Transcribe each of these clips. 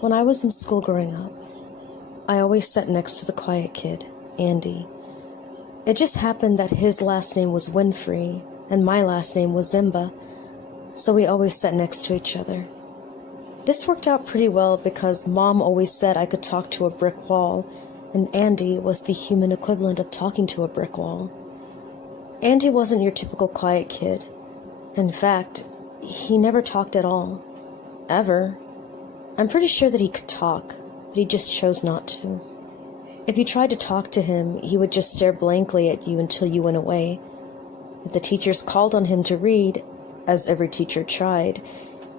When I was in school growing up, I always sat next to the quiet kid, Andy. It just happened that his last name was Winfrey and my last name was Zimba, so we always sat next to each other. This worked out pretty well because Mom always said I could talk to a brick wall, and Andy was the human equivalent of talking to a brick wall. Andy wasn't your typical quiet kid. In fact, he never talked at all. Ever. I'm pretty sure that he could talk, but he just chose not to. If you tried to talk to him, he would just stare blankly at you until you went away. If the teachers called on him to read, as every teacher tried,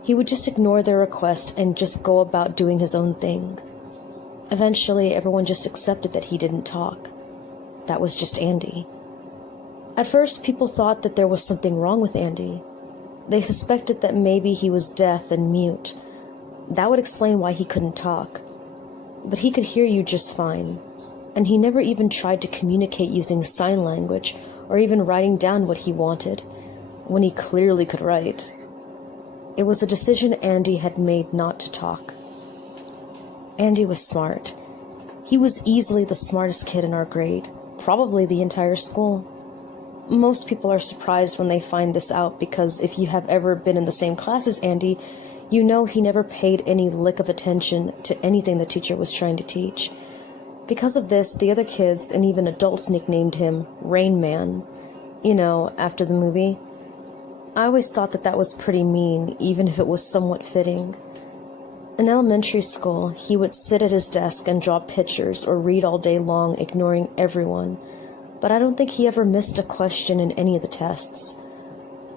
he would just ignore their request and just go about doing his own thing. Eventually, everyone just accepted that he didn't talk. That was just Andy. At first, people thought that there was something wrong with Andy. They suspected that maybe he was deaf and mute. That would explain why he couldn't talk. But he could hear you just fine, and he never even tried to communicate using sign language or even writing down what he wanted, when he clearly could write. It was a decision Andy had made not to talk. Andy was smart. He was easily the smartest kid in our grade, probably the entire school. Most people are surprised when they find this out because if you have ever been in the same class as Andy, you know he never paid any lick of attention to anything the teacher was trying to teach. Because of this, the other kids and even adults nicknamed him Rain Man, after the movie. I always thought that that was pretty mean, even if it was somewhat fitting. In elementary school, he would sit at his desk and draw pictures or read all day long, ignoring everyone. But I don't think he ever missed a question in any of the tests.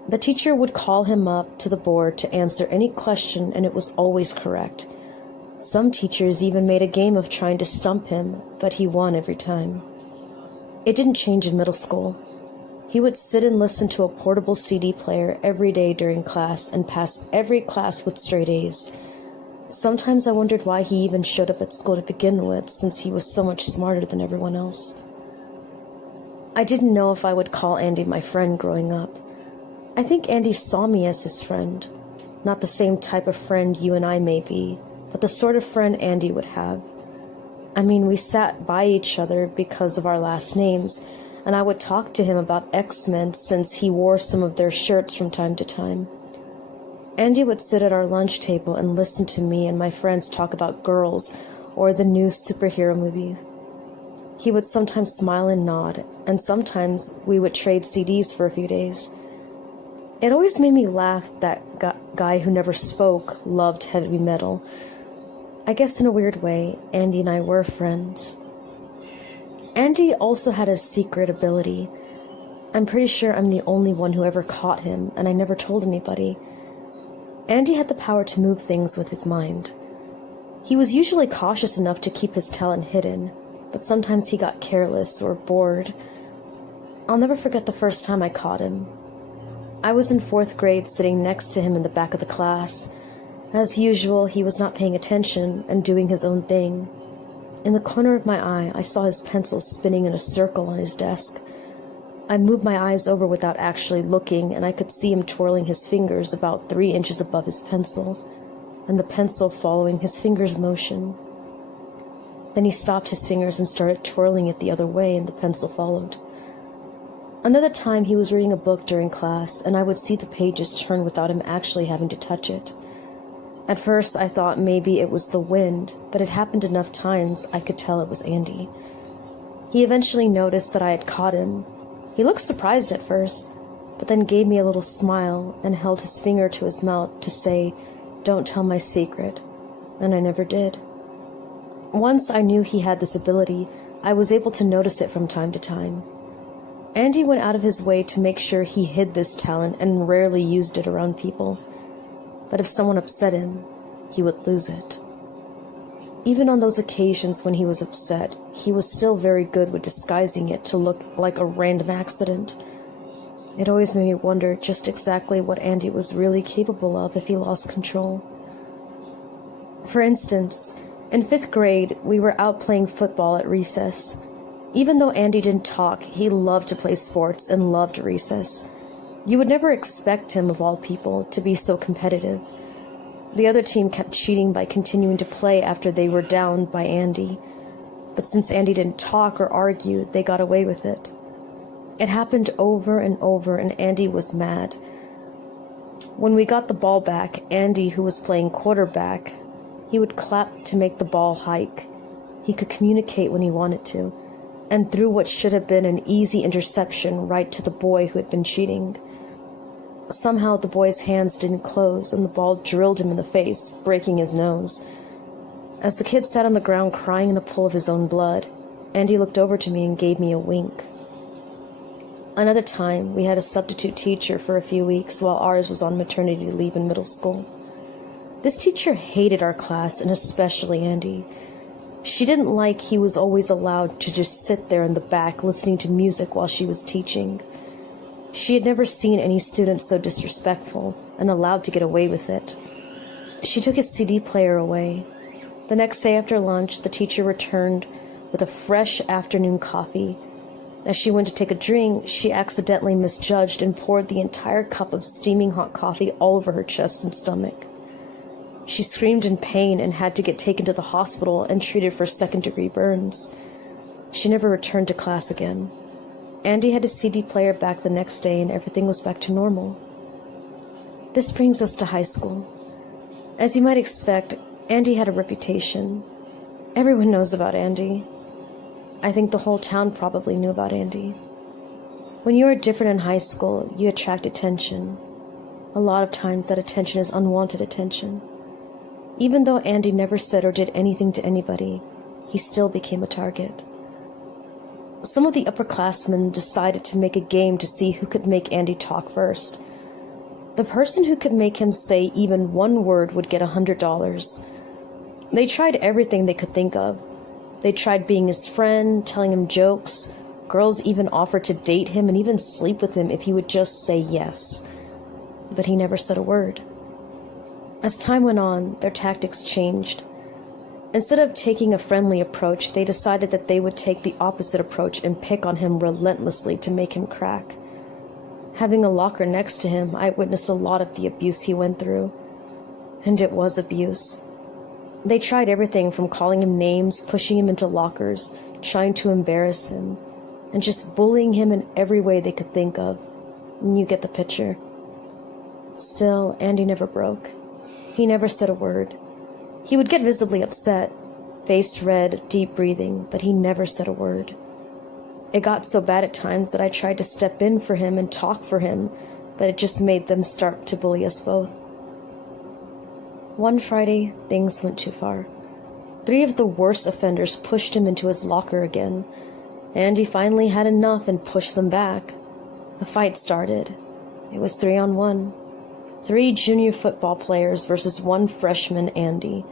The teacher would call him up to the board to answer any question, and it was always correct. Some teachers even made a game of trying to stump him, but he won every time. It didn't change in middle school. He would sit and listen to a portable CD player every day during class and pass every class with straight A's. Sometimes I wondered why he even showed up at school to begin with, since he was so much smarter than everyone else. I didn't know if I would call Andy my friend growing up. I think Andy saw me as his friend. Not the same type of friend you and I may be, but the sort of friend Andy would have. I mean, we sat by each other because of our last names, and I would talk to him about X-Men since he wore some of their shirts from time to time. Andy would sit at our lunch table and listen to me and my friends talk about girls or the new superhero movies. He would sometimes smile and nod, and sometimes we would trade CDs for a few days. It always made me laugh that guy who never spoke loved heavy metal. I guess in a weird way, Andy and I were friends. Andy also had a secret ability. I'm pretty sure I'm the only one who ever caught him, and I never told anybody. Andy had the power to move things with his mind. He was usually cautious enough to keep his talent hidden, but sometimes he got careless or bored. I'll never forget the first time I caught him. I was in 4th grade sitting next to him in the back of the class. As usual, he was not paying attention and doing his own thing. In the corner of my eye, I saw his pencil spinning in a circle on his desk. I moved my eyes over without actually looking, and I could see him twirling his fingers about 3 inches above his pencil, and the pencil following his fingers' motion. Then he stopped his fingers and started twirling it the other way, and the pencil followed. Another time he was reading a book during class, and I would see the pages turn without him actually having to touch it. At first I thought maybe it was the wind, but it happened enough times I could tell it was Andy. He eventually noticed that I had caught him. He looked surprised at first, but then gave me a little smile and held his finger to his mouth to say, "Don't tell my secret," and I never did. Once I knew he had this ability, I was able to notice it from time to time. Andy went out of his way to make sure he hid this talent and rarely used it around people. But if someone upset him, he would lose it. Even on those occasions when he was upset, he was still very good with disguising it to look like a random accident. It always made me wonder just exactly what Andy was really capable of if he lost control. For instance, in 5th grade, we were out playing football at recess. Even though Andy didn't talk, he loved to play sports and loved recess. You would never expect him, of all people, to be so competitive. The other team kept cheating by continuing to play after they were downed by Andy. But since Andy didn't talk or argue, they got away with it. It happened over and over, and Andy was mad. When we got the ball back, Andy, who was playing quarterback, he would clap to make the ball hike. He could communicate when he wanted to, and threw what should have been an easy interception right to the boy who had been cheating. Somehow the boy's hands didn't close, and the ball drilled him in the face, breaking his nose. As the kid sat on the ground crying in a pool of his own blood, Andy looked over to me and gave me a wink. Another time, we had a substitute teacher for a few weeks while ours was on maternity leave in middle school. This teacher hated our class, and especially Andy. She didn't like he was always allowed to just sit there in the back listening to music while she was teaching. She had never seen any students so disrespectful and allowed to get away with it. She took his CD player away. The next day after lunch, the teacher returned with a fresh afternoon coffee. As she went to take a drink, she accidentally misjudged and poured the entire cup of steaming hot coffee all over her chest and stomach. She screamed in pain and had to get taken to the hospital and treated for second-degree burns. She never returned to class again. Andy had his CD player back the next day and everything was back to normal. This brings us to high school. As you might expect, Andy had a reputation. Everyone knows about Andy. I think the whole town probably knew about Andy. When you are different in high school, you attract attention. A lot of times that attention is unwanted attention. Even though Andy never said or did anything to anybody, he still became a target. Some of the upperclassmen decided to make a game to see who could make Andy talk first. The person who could make him say even one word would get $100. They tried everything they could think of. They tried being his friend, telling him jokes. Girls even offered to date him and even sleep with him if he would just say yes. But he never said a word. As time went on, their tactics changed. Instead of taking a friendly approach, they decided that they would take the opposite approach and pick on him relentlessly to make him crack. Having a locker next to him, I witnessed a lot of the abuse he went through. And it was abuse. They tried everything from calling him names, pushing him into lockers, trying to embarrass him, and just bullying him in every way they could think of. And you get the picture. Still, Andy never broke. He never said a word. He would get visibly upset, face red, deep breathing, but he never said a word. It got so bad at times that I tried to step in for him and talk for him, but it just made them start to bully us both. One Friday, things went too far. 3 of the worst offenders pushed him into his locker again. Andy finally had enough and pushed them back. A fight started. It was 3-on-1. 3 junior football players versus 1 freshman, Andy.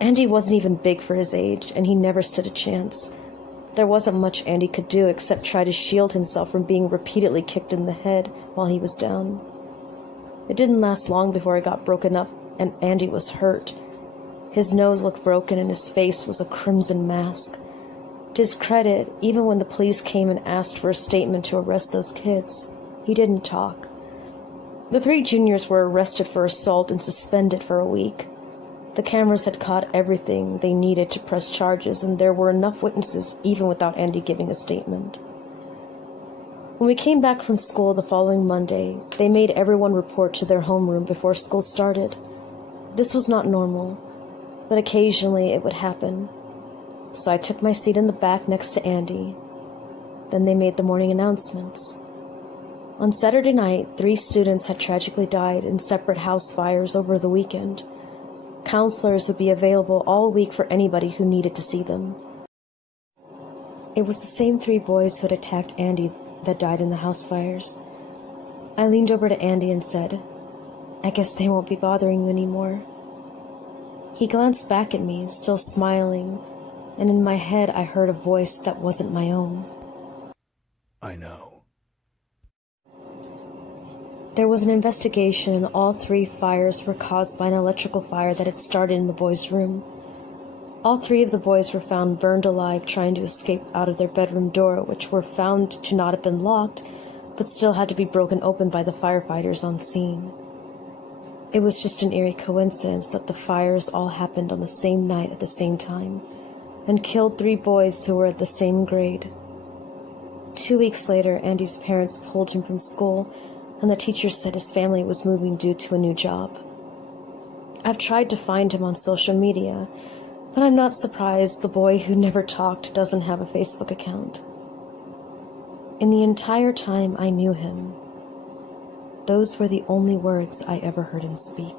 Andy wasn't even big for his age, and he never stood a chance. There wasn't much Andy could do except try to shield himself from being repeatedly kicked in the head while he was down. It didn't last long before it got broken up, and Andy was hurt. His nose looked broken, and his face was a crimson mask. To his credit, even when the police came and asked for a statement to arrest those kids, he didn't talk. The 3 juniors were arrested for assault and suspended for a week. The cameras had caught everything they needed to press charges, and there were enough witnesses even without Andy giving a statement. When we came back from school the following Monday, they made everyone report to their homeroom before school started. This was not normal, but occasionally it would happen. So I took my seat in the back next to Andy. Then they made the morning announcements. On Saturday night, 3 students had tragically died in separate house fires over the weekend. Counselors would be available all week for anybody who needed to see them. It was the same 3 boys who had attacked Andy that died in the house fires. I leaned over to Andy and said, "I guess they won't be bothering you anymore." He glanced back at me, still smiling, and in my head I heard a voice that wasn't my own. "I know." There was an investigation, and all 3 fires were caused by an electrical fire that had started in the boys' room. All 3 of the boys were found burned alive trying to escape out of their bedroom door, which were found to not have been locked, but still had to be broken open by the firefighters on scene. It was just an eerie coincidence that the fires all happened on the same night at the same time, and killed 3 boys who were at the same grade. 2 weeks later, Andy's parents pulled him from school, and the teacher said his family was moving due to a new job. I've tried to find him on social media, but I'm not surprised the boy who never talked doesn't have a Facebook account. In the entire time I knew him, those were the only words I ever heard him speak.